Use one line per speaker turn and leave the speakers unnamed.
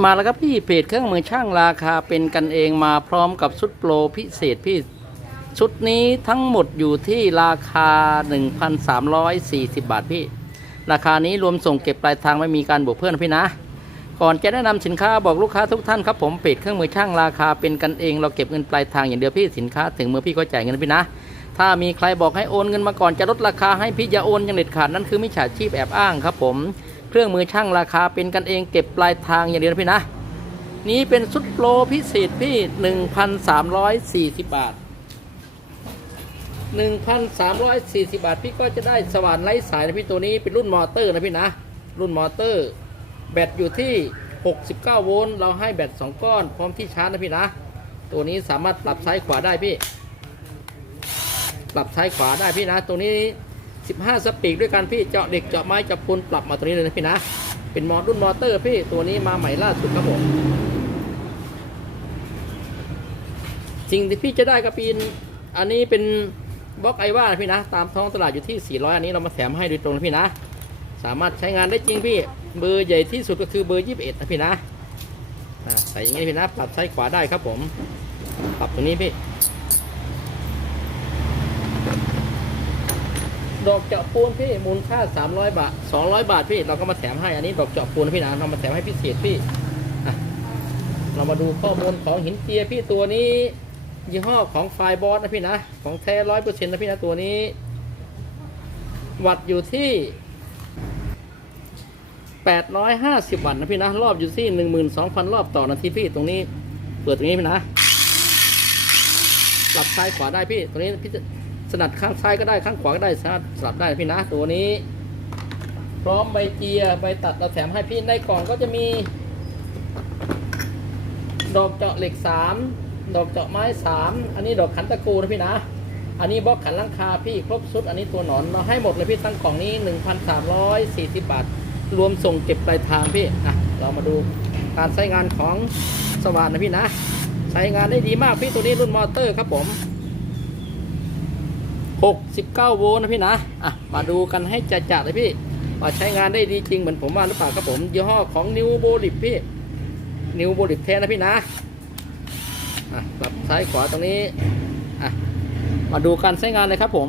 มาแล้วครับพี่เพจเครื่องมือช่างราคาเป็นกันเองมาพร้อมกับชุดโปรพิเศษพี่ชุดนี้ทั้งหมดอยู่ที่ราคา 1,340 บาทพี่ ราคานี้รวมส่งเก็บปลายทางไม่มีการบวกเพิ่มนพี่นะ ก่อนจะแนะนำสินค้าบอกลูกค้าทุกท่านครับผมเพจเครื่องมือช่างราคาเป็นกันเอง เราเก็บเงินปลายทางอย่างเดียวพี่สินค้า ถึงมือพี่ก็จ่ายเงินพี่นะ ถ้ามีใครบอกให้โอนเงินมาก่อนจะลดราคาให้พี่อย่าโอนอย่างเด็ดขาดนั่นคือมิจฉาชีพแอบอ้างครับผม เครื่องมือช่างราคาเป็นกันเองเก็บปลายทางอย่างเดียวนะพี่นะ นี้เป็นชุดโปรพิเศษพี่ 1,340 บาท 1,340 บาท พี่ก็จะได้สว่านไร้สายนะพี่ตัวนี้เป็นรุ่นมอเตอร์นะพี่นะ รุ่นมอเตอร์ แบตอยู่ที่ 69 โวลต์เราให้แบต 2 ก้อน พร้อมที่ชาร์จนะพี่นะ ตัวนี้สามารถปรับซ้ายขวาได้พี่ ปรับซ้ายขวาได้พี่นะ ตัวนี้ 15 สปีกด้วยกันพี่เจาะเหล็กเจาะไม้เจาะปูนปรับมาตัวนี้เลยนะพี่นะ เป็นมอรุ่นมอเตอร์พี่ตัวนี้มาใหม่ล่าสุดครับผมสิ่งที่พี่จะได้ก็เป็นอันนี้เป็นบล็อกไอว่าพี่นะ ตามท้องตลาดอยู่ที่ 400 อันนี้เรามาแถมให้โดยตรงนะพี่นะ สามารถใช้งานได้จริงพี่ เบอร์ใหญ่ที่สุดก็คือเบอร์ 21 นะพี่นะใส่อย่างนี้พี่นะ ปรับซ้ายขวาได้ครับผม ปรับตรงนี้พี่ ดอกเจาะปูนพี่มูลค่า 300 บาท 200 บาทพี่เราก็มาแถมให้อันนี้ดอกเจาะปูนพี่นะเรามาแถมให้พิเศษพี่เรามาดูข้อมูลของหินเจียพี่ตัวนี้ ยี่ห้อของไฟบอสนะพี่นะของแท้ร้อยเปอร์เซ็นต์นะพี่นะตัวนี้ วัดอยู่ที่850วัตต์นะพี่นะรอบอยู่ที่12,000รอบต่อนาทีพี่ตรงนี้ เปิดตรงนี้พี่นะปรับซ้ายขวาได้พี่ตรงนี้พี่จะ สนัดข้างซ้ายก็ได้ข้างขวาก็ได้สนัดสลับได้พี่นะตัวนี้ พร้อมใบเจียใบตัดเราแถมให้พี่ในกล่องก็จะมี ดอกเจาะเหล็กสามดอกเจาะไม้สามอันนี้ดอกขันตะกูนะพี่นะ อันนี้บล็อกขันลังคาพี่ครบชุดอันนี้ตัวหนอนเราให้หมดเลยพี่ตั้งกล่องนี้1,340บาทรวมส่งเก็บปลายทางพี่อะเรามาดูการใช้งานของสว่านนะพี่นะ ใช้งานได้ดีมากพี่ตัวนี้รุ่นมอเตอร์ครับผม 69 โวลต์นะพี่นะอะมาดูกันให้จัดๆเลยพี่ว่าใช้งานได้ดีจริงเหมือนผมว่าหรือเปล่าครับผมยี่ห้อของนิวโบลิปพี่นิวโบลิปแท้นะพี่นะอะปรับซ้ายขวาตรงนี้อะมาดูการใช้งานเลยครับผม